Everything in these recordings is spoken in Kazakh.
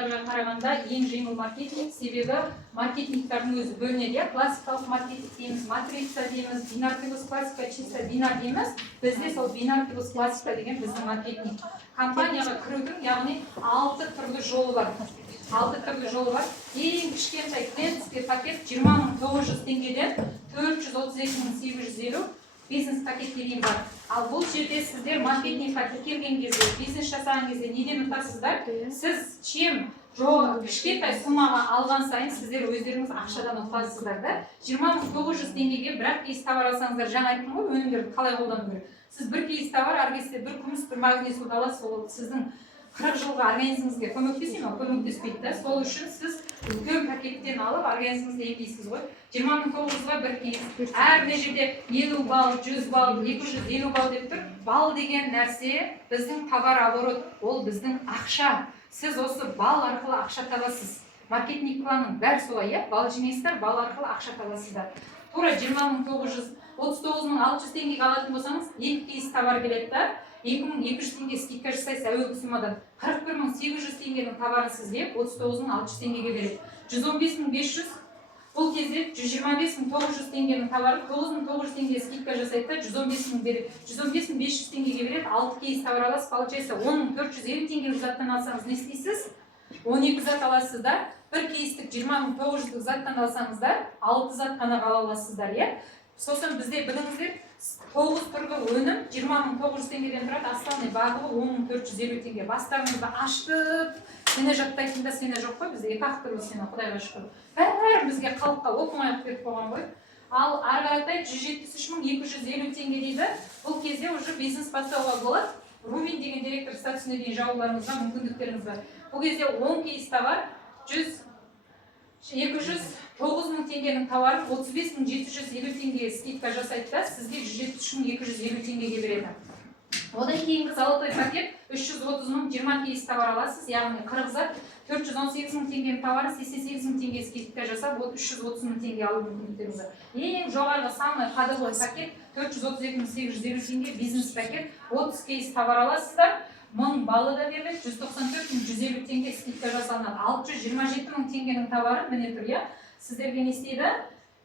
компанияларға қарағанда ең жеңіл маркетинг, себебі маркетингтардың өзі бөлінеді. Классикалық маркетинг дейміз, матрица дейміз, бинар плюс классика, чисто бинар дейміз. Бізде сол бинар плюс классика деген біздің маркетинг. Компанияға кірудің, яғни 6 түрлі жолы бар. 6 түрлі жолы бар. Ең кішкентай клиентский пакет 20.900 теңгеден 432.850 бизнес пакетке дейін бар. Ал бұл жерде сіздер маркетингқа тіркелген кезде, бизнес жасаған кезде неден ұтасыздар? Сіз чем кішкентай суммаға алған сайын сіздер өздеріңіз ақшадан ұтасыздар да. 20.900 теңгеге бірақ кейс товар алсаңыздар, жаңа айттым ғой, өнімдерді қалай қолдану керек. Сіз бір кейс товар, аргесте бір күміс, бір магнезия аласыз, ол сіздің 40 жылға организміңізге көмектесе ме? Көмектеспейді. Сол үшін сіз үлкен пакеттен алып организміңізді емдейсіз ғой. 20.900-ға бір кейс. Әр жерде 50 балл, 100 балл, 250 балл деп тұр. Балл деген нәрсе біздің товар оборот, ол біздің ақша. Сіз осы балл арқылы ақша табасыз. Маркетинг планның бәрі солай, балл жинайсыздар, балл арқылы ақша табасыздар. Тура 20.900, 39.600 теңгеге алатын болсаңыз, 2 кейс товар келеді да. 2200 теңге скидка жасайсыз әуелгі суммадан. 41.800 теңгенің товарын сізге 39.600 теңгеге береді. 115.500 бұл кезде 125.900 теңгенің товарын 9.900 теңге скидка жасайды да 115.000 береді. 115.500 теңгеге береді, 6 кейс товар аласыз, получается 10.450 теңгелік заттан алсаңыз не істейсіз? 12 зат аласыз да, бір кейстік 20.900 заттан алсаңыздар, 6 зат қана ала аласыздар, Сосын бізде біліңіздер, 9 түрлі өнім 20.900 теңгеден тұрады, астаны бағылы 10.450 теңге. Бастарыңызды аштып, сені жаттайтын да сені жоқ қой, бізде 2 түрлі сені, Құдайға шүкір. Бәрі бізге халыққа оқымай-ақ беріп қойған ғой. Ал ары қаратай 173.250 теңге дейді. Бұл кезде уже бизнес бастауға болады. Румин деген директор статусына дейін жауларыңызға мүмкіндіктеріңіз бар. Бұл кезде 10 кейс товар 209.000 теңгенің товарын 35.750 теңге скидка жасайды да, сізге 173.250 теңгеге береді. Одан кейінгі золотой пакет 330.000 20 кейс товар аласыз, яғни 40 зат 418.000 теңгенің товарын 88.000 теңге скидка жасап, 330.000 теңге алу мүмкіндіктеріңіз бар. Ең жоғарғы самый ходовой пакет 432.850 теңге бизнес пакет, 30 кейс товар аласыздар. 1000 баллы да беріледі, 194.150 теңге скидка жасалынады. 627.000 теңгенің товары міне тұр, сіздерге не істейді?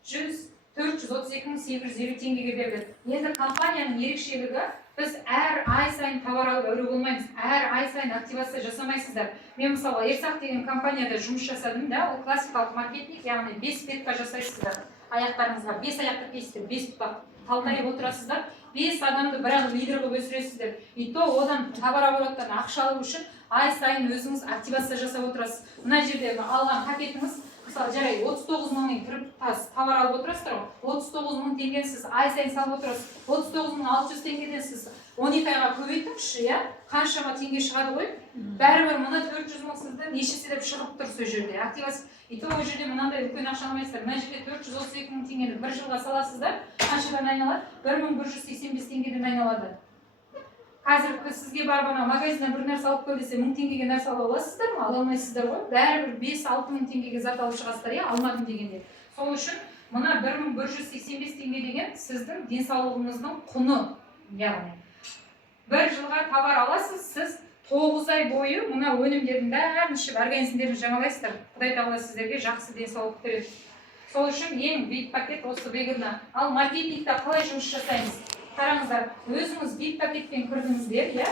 432.850 теңгеге беріледі. Енді компанияның ерекшелігі, біз әр ай сайын товар алып өре болмаймыз. Әр ай сайын активация жасамайсыздар. Мен мысалы Ерсақ деген компанияда жұмыс жасадым да, ол классикалық маркетинг, яғни 5 петка жасайсыздар. Аяқтарыңызға 5 аяқты кейстер, 5 тұтақ талтайып отырасыздар. 5 адамды бірақ лидер қылып өсіресіздер. И то одан товар обороттан ақша алу үшін ай сайын өзіңіз активация жасап отырасыз. Мына жерде алған пакетіңіз, мысалы жарай 39.000 товар алып отырасыздар ғой. 39.000 теңгені сіз ай сайын салып отырасыз. 39.600 теңгеден сіз 12 айға көбейтіңізші, қаншама теңге шығады ғой. Бәрібір мына 400.000 сізді нешесі деп шығып тұр сол жерде. Активация. И то ол жерде мынандай үлкен ақша алмайсыздар. Мына жерде 432.000 теңгені бір жылға саласыздар. Қаншадан айналады? 1185 теңгеден айналады. Қазір сізге барып ана магазиннен бір нәрсе алып кел десе 1000 теңгеге нәрсе ала аласыздар ма? Ала алмайсыздар ғой. Бәрібір 5-6 мың теңгеге зат алып шығасыздар, алмадым дегенде. Сол үшін мына 1185 теңге деген сіздің денсаулығыңыздың құны, яғни. Бір жылға товар аласыз, сіз 9 ай бойы мына өнімдердің бәрін ішіп организмдерін жаңалайсыздар. Құдай тағала сіздерге жақсы денсаулық береді. Сол үшін ең бит пакет осы выгодно. Ал маркетингта қалай жұмыс жасаймыз? Қараңыздар, өзіңіз бит пакетпен кірдіңіздер,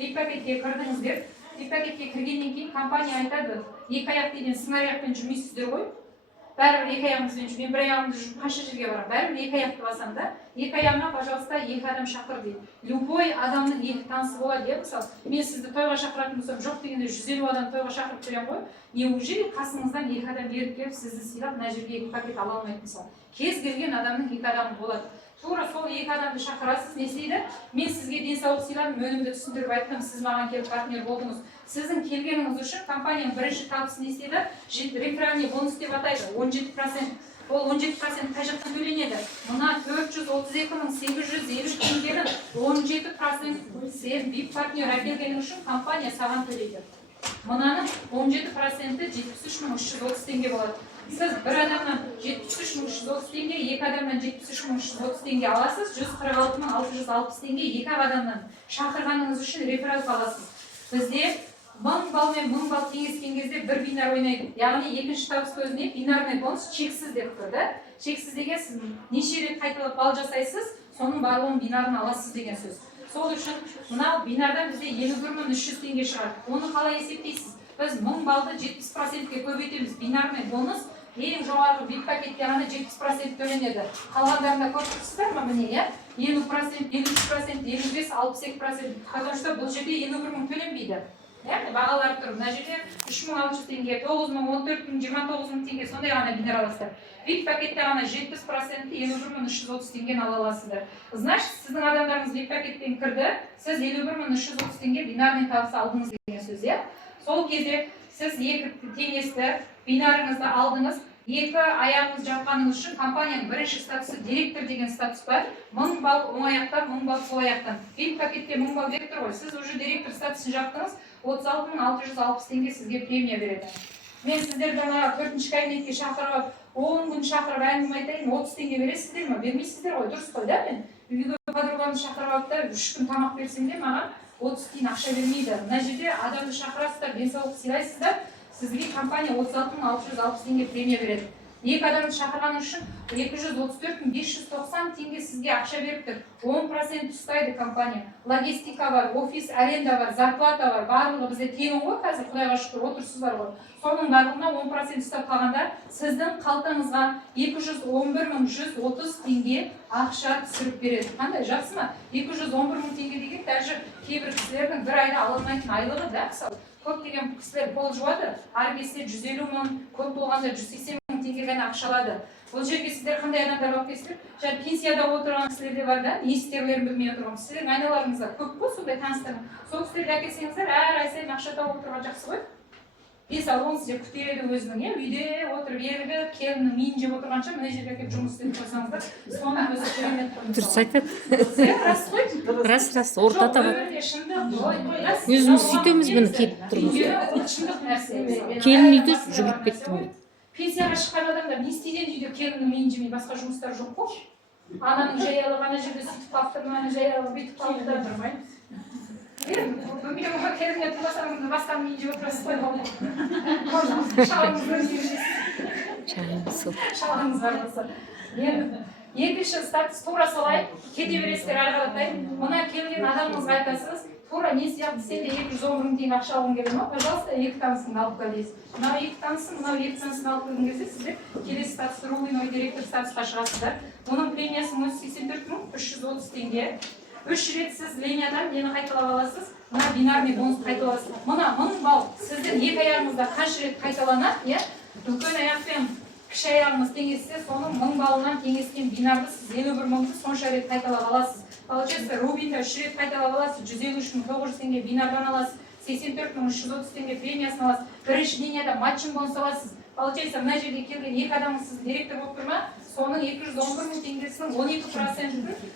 бит пакетке кірдіңіздер. Бит пакетке кіргеннен кейін компания айтады, 2 аяқ деген аяқпен жүрмейсіздер ғой. Бәрібір 2 аяғымызбен жүрмеймін, бір аяғымды жүріп қанша жерге барам? Бәрібір 2 аяқты басам да, 2 аяғына, пожалуйста, 2 адам шақыр дейді. Любой адамның 2 танысы болады, мысалы, мен сізді тойға шақыратын болсам, жоқ дегенде 150 адам тойға шақырып берем ғой. Неужели қасыңыздан 2 адам беріп келіп, сізді сыйлап, мына жерге 2 пакет ала алмайды мысалы. Кез келген адамның 2 адамы болады. Тура сол 2 адамды шақырасыз, не істейді? Мен сізге денсаулық сыйладым, өнімді түсіндіріп айттым, сіз маған келіп партнер болдыңыз. Сіздің келгеніңіз үшін компанияның бірінші табысы не істейді? Реферальный бонус деп атайды, 17%. Ол 17% қай жақтан төленеді? Мына 432.850 теңгенің 17% сен VIP партнер әкелгенің үшін компания саған төлейді. Мынаның 17% 73.330 теңге болады. Сіз бір адамнан 73.330 теңге, 2 адамнан 73.330 теңге аласыз, 146.660 теңге 2 адамнан шақырғаныңыз үшін реферал аласыз. Бізде 1000 балл мен 1000 балл теңескен кезде бір бинар ойнайды. Яғни екінші табыс көзіне бинарный бонус шексіз деп тұр да. Шексіз деген сіз неше рет қайталап балл жасайсыз, соның барлығын бинарын аласыз деген сөз. Сол үшін мынау бинардан бізде 51.300 теңге шығады. Оны қалай есептейсіз? Біз 1000 баллды 70%-ге көбейтеміз. Бинарный бонус ең жоғарғы VIP пакетте ғана 70% төленеді. Қалғандарында көріп тұрсыздар ма міне, 50%, 53%, 55%, 62%. Потому что бұл жерде 51 мың төленбейді. Бағалар тұр. Мына жерде 3600 теңге, 9000, 14000, 29000 теңге сондай ғана бинар аласыздар. VIP пакетте ғана 70%, 51330 теңгені ала аласыздар. Значит, сіздің адамдарыңыз VIP пакеттен кірді, сіз 51330 теңге бинарный табыс алдыңыз деген сөз. Сол кезде сіз екі теңесті бинарыңызды алдыңыз, екі аяғыңыз жапқаныңыз үшін компанияның бірінші статусы директор деген статус бар. 1000 балл оң аяқтан, 1000 балл сол аяқтан. VIP пакетте 1000 балл беріп тұр ғой. Сіз уже директор статусын жаптыңыз, 36660 теңге сізге премия береді. Мен сіздерді ана 4-ші кабинетке шақырып, 10 күн шақырып әңгіме айтайын, 30 теңге бересіздер ме? Бермейсіздер ғой, дұрыс қой да? Мен үйге подругамды шақырып алып та 3 күн тамақ берсем де маған 30 тиын ақша бермейді. Мына жерде адамды шақырасыздар, денсаулық сыйлайсыздар, сізге компания 36660 теңге премия береді. Екі адамды шақырған үшін 234.590 теңге сізге ақша беріп тұр. 10% ұстайды компания. Логистика бар, офис, аренда бар, зарплата бар, барлығы бізде тегін ғой, қазір Құдайға шүкір отырсыздар ғой. Соның барлығына 10% ұстап қалғанда сіздің қалтаңызға 211.130 теңге ақша түсіріп береді. Қандай, жақсы ма? 211.000 теңге деген даже кейбір кісілердің бір айда ала алмайтын айлығы да, мысалы. Көптеген кісілер пол жуады, әркесте 150 мың, көп болғанда 180 мың теңге ғана ақша алады. Бұл жерге сіздер қандай адамдар болып келсіздер? Жаңа пенсияда отырған кісілер де бар да, не істерлерін білмей отырған. Сіздердің айналарыңызда көп қой сондай таныстар. Сол кісілерге әкелсеңіздер, әр ай сайын ақша тауып отырған жақсы ғой. Бес алуын сіздер күтеді өзінің, үйде отырып ергі, келіннің миын жеп отырғанша, мына жерге келіп жұмыс істеп қойсаңыздар, соның өзі керемет тұрмыс. Дұрыс айтады. Рас қой? Рас, орта табады. Өзіміз сөйтеміз бұны кетіп тұрмыз. Шындық нәрсе. Келін үйде жүгіріп кеттім. Пенсияға шыққан адамдар не істеген үйде келіннің миын жемей басқа жұмыстар жоқ қой. Ананың жаялығы ана жерде сөйтіп қалыпты, мынаның жаялығы бүйтіп қалыпты тұрмайды. Мен оған келінге тұрмасам, басқа миын жеп отырасыз ғой. Шалыңыз бар болса. Екінші статус тура солай, кете бересіздер әрғаратай. Мұна келген адамыңызға айтасыз, тура не сияқты сен де 210 мың теңге ақша алғың келе ма? Пожалуйста, екі танысыңды алып кел дейсіз. Мынау екі танысын, мынау екі танысын алып келген кезде сіздер келесі статус рулиновый директор статусқа шығасыздар. Оның премиясы 84.330 теңге. 3 рет сіз линиядан нені қайталап аласыз? Мына бинарный бонус қайталап аласыз. Мына 1000 балл сіздің екі аяғыңызда қанша рет қайталанады? Үлкен аяқпен кіші аяғыңыз теңессе, соның 1000 баллынан теңескен бинарды сіз 51 мыңды сонша рет қайталап аласыз. Получается, рубинді 3 рет қайталап аласыз, 153.900 теңге бинардан аласыз, 84.330 теңге премиясын аласыз, бірінші линияда матчин бонус аласыз. Получается, мына жерде келген екі адамыз сіз директор болып тұр ма? Соның 211 мың теңгесінің 12%-ін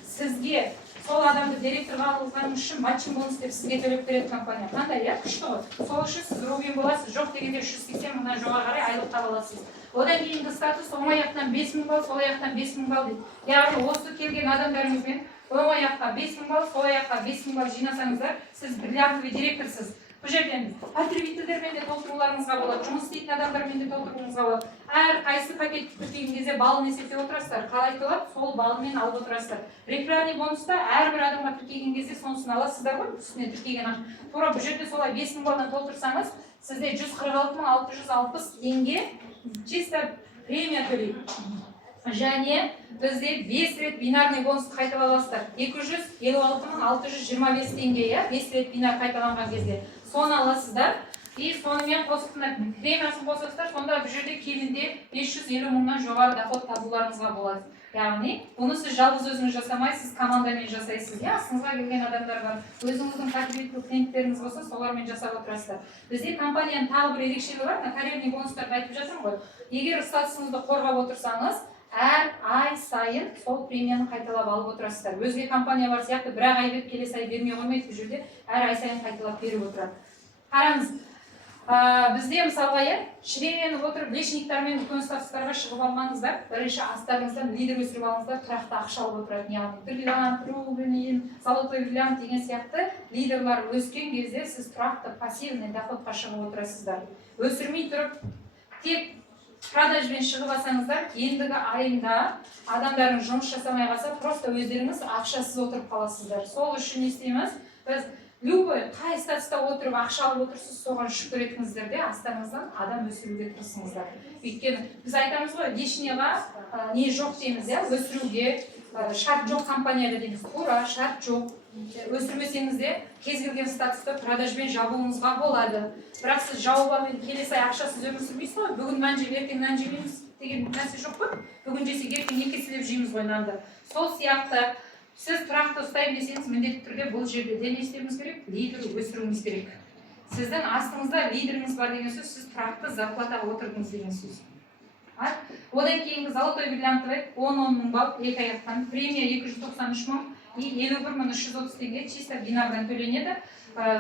сізге сол адамды директорға алғаны үшін матчин бонус деп сізге төлеп береді компания. Қандай, күшті ғой. Сол үшін сіз рубин боласыз, жоқ дегенде 380 мыңнан жоғары қарай айлық таба аласыз. Одан кейінгі статус оң аяқтан 5000 балл, сол аяқтан 5000 балл дейді. Яғни осы келген адамдарыңызбен оң аяққа 5000 балл, сол аяққа 5000 балл жинасаңыздар, сіз бриллиантовый директорсыз. Бұл жерден потребительдермен де толтыруларыңызға болады, жұмыс істейтін адамдармен де толтыруыңызға болады. Әр қайсы пакетті тіркеген кезде балын есептеп отырасыздар. Қалай толады, сол балымен алып отырасыздар. Реферальный бонуста әрбір адамға тіркеген кезде сонысын аласыздар ғой, үстіне тіркеген ақ. Тура бұл жерде солай 5000 балдан толтырсаңыз, сізде 146.660 теңге чисто премия төлейді. Және бізде 5 рет бинарный бонус қайтып аласыздар. 256.625 теңге, 5 рет бинар қайталанған кезде. Соны аласыздар. И сонымен қосып премиясын қосасыздар, сонда бұл жерде кемінде 550 мыңнан жоғары доход табуларыңызға болады. Яғни, бұны сіз жалғыз өзіңіз жасамайсыз, командамен жасайсыз. Астыңызға келген адамдар бар. Өзіңіздің потребитель клиенттеріңіз болса, солармен жасап отырасыздар. Бізде компанияның тағы бір ерекшелігі бар, карьерный бонустарды айтып жатырмын ғой. Егер статусыңызды қорғап отырсаңыз, әр ай сайын сол премияны қайталап алып отырасыздар. Өзге компаниялар сияқты бір ай беріп келесі ай бермей қоймайды, бұл жерде әр ай сайын қайталап беріп отырады. Қараңыз, Бізде мысалға шіреніп отырып личниктармен үлкен статустарға шығып алмаңыздар. Бірінші астарыңыздан лидер өсіріп алыңыздар, тұрақты ақша алып отыратын, яғни бриллиант, рубль, золотой бриллиант деген сияқты лидерлар өскен кезде сіз тұрақты пассивный доходқа шығып отырасыздар. Өсірмей тұрып, тек продажбен шығып алсаңыздар, ендігі айында адамдардың жұмыс жасамай қалса, просто өздеріңіз ақшасыз отырып қаласыздар. Сол үшін не істейміз? Біз любой қай статуста отырып ақша алып отырсыз, соған шүкір етіңіздер де астарыңыздан адам өсіруге тырысыңыздар. Өйткені біз айтамыз ғой, лишнийға не жоқ дейміз, өсіруге шарт жоқ компанияда дейміз. Тура, шарт жоқ. Өсірмесеңіз де кез келген статусты продажбен жабуыңызға болады. Бірақ сіз жауып алып келесі ай ақшасыз өмір сүрмейсіз ғой. Бүгін нан жеп, ертең нан жемейміз деген нәрсе жоқ қой. Бүгін жесек, ертең екі еселеп жейміз ғой нанды. Сол сияқты сіз тұрақты ұстаймын десеңіз, міндетті түрде бұл жерде не істеуіңіз керек? Лидер өсіруіңіз керек. Сіздің астыңызда лидеріңіз бар деген сөз, сіз тұрақты зарплатаға отырдыңыз деген сөз. Одан кейінгі золотой бриллиантовый 10 мың балл, екі аяқтан, премия 293 мың и 51.330 теңге чисто бинардан төленеді.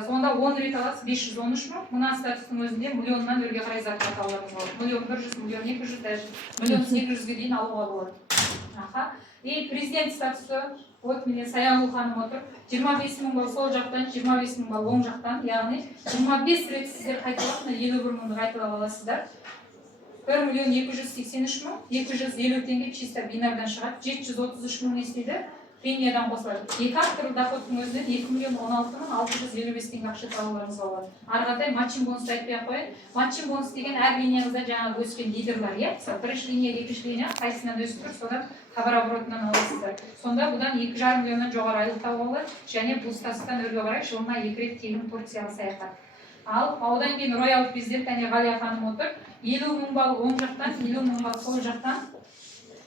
Сонда 10 рет аласыз 513 мың. Мына статустың өзінде миллионнан өрге қарай зарплата аларыңыз болады. Миллион 100, миллион 200, даже миллион 800-ге дейін алуға болады. И президент статусы, вот міне Саялу ханым отыр, 25 мың балл сол жақтан, 25 мың балл оң жақтан, яғни 25 рет сіздер қайталап, 51 мыңды қайталап аласыздар. 1 миллион 283 мың, 250 теңге чисто бинардан шығады, 733 мың не істейді? Премиядан қосылады. Екі авторлы доходтың өзінен 2 миллион 16 мың 655 теңге ақша табуларыңыз болады. Арғатай матчин бонусты айтпай ақ қояйын. Матчин бонус деген әр линияңызда жаңағы өскен лидерлар, бірінші линия, екінші линия қайсынан өсіп тұр, содан хабар оборотынан аласыздар. Сонда бұдан 2,5 миллионнан жоғары айлық табуға болады, және бұл статустан өрге қарай жылына 2 рет тегін Турцияға саяхат. Ал одан кейін роял президент Ғалия ханым отыр, 50 мың балл оң жақтан, 50 мың балл сол жақтан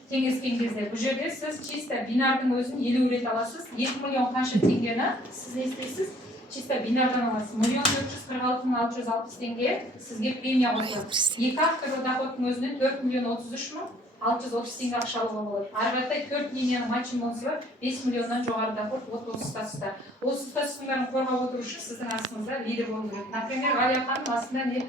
теңескен кезде. Бұл жерде сіз чисто бинардың өзін 50 рет аласыз, 2 миллион қанша теңгені сіз не істейсіз? Чисто бинардан аласыз. 1,446,660 теңге сізге премия қосылады. Екі авторлы доходтың өзінен 4 миллион 33 мың 630 теңге ақша алуға болады. Арғатай 4 линияның матчин бонусы бар, 5 миллионнан жоғары доход, вот осы статуста. Осы статустың бәрін қорғап отыру үшін сіздің астыңызда лидер болу керек. Например, Ғалия ханым астында не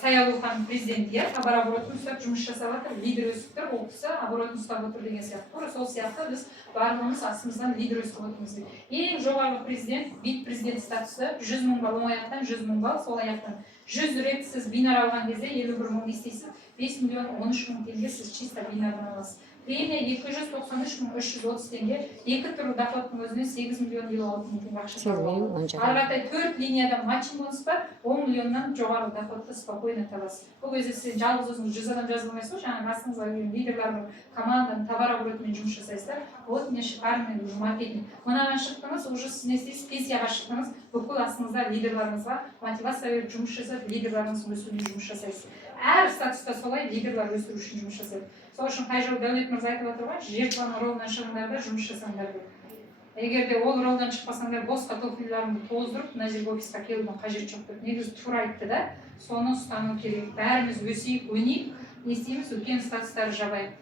Саялу ханым президент, хабар оборотын ұстап жұмыс жасап жатыр, лидер өсіп тұр, ол кісі оборотын ұстап отыр деген сияқты. Тура сол сияқты біз барлығымыз астымыздан лидер өсіп отырмыз. Ең жоғарғы президент, вице-президент статусы 100 мың балл оң аяқтан, 100 мың балл сол аяқтан. 100 рет сіз бинар алған кезде 51 мың істейсіз, 5 миллион 13 мың теңге сіз чисто бинардан аласыз. Премия 293 мың 330 теңге, екі түрлі доходтың өзіне 8 миллион 56 мың теңге ақша табылады. Арғатай 4 линияда матчин бонус бар, 10 миллионнан жоғары доходты спокойно табасыз. Бұл кезде сіз жалғыз өзіңіз 100 адам жазып алмайсыз ғой, жаңағы астыңызға келген лидерлардың команданың товар оборотымен жұмыс жасайсыздар. Вот не шикарный маркетинг. Мынаған шықтыңыз, уже сіз не істейсіз, пенсияға шықтыңыз, бүкіл астыңызда лидерларыңызға мотивация беріп жұмыс жасап, лидерларыңыздың өсуіне жұмыс жасайсыз. Әр статуста солай лидерлар өсіру үшін жұмыс жасайды. Сол үшін қай жыл Дәулет мырза айтып отыр ғой, жер планы ролынан шығыңдар да жұмыс жасаңдар деп. Егер де ол ролдан шықпасаңдар, босқа тоқиларыңды тоздырып, мына жерге офисқа келудің қажеті жоқ деп. Негізі тура айтты да, соны ұстану керек. Бәріміз өсейік, өнейік, не істейміз, үлкен статустарды жабайық.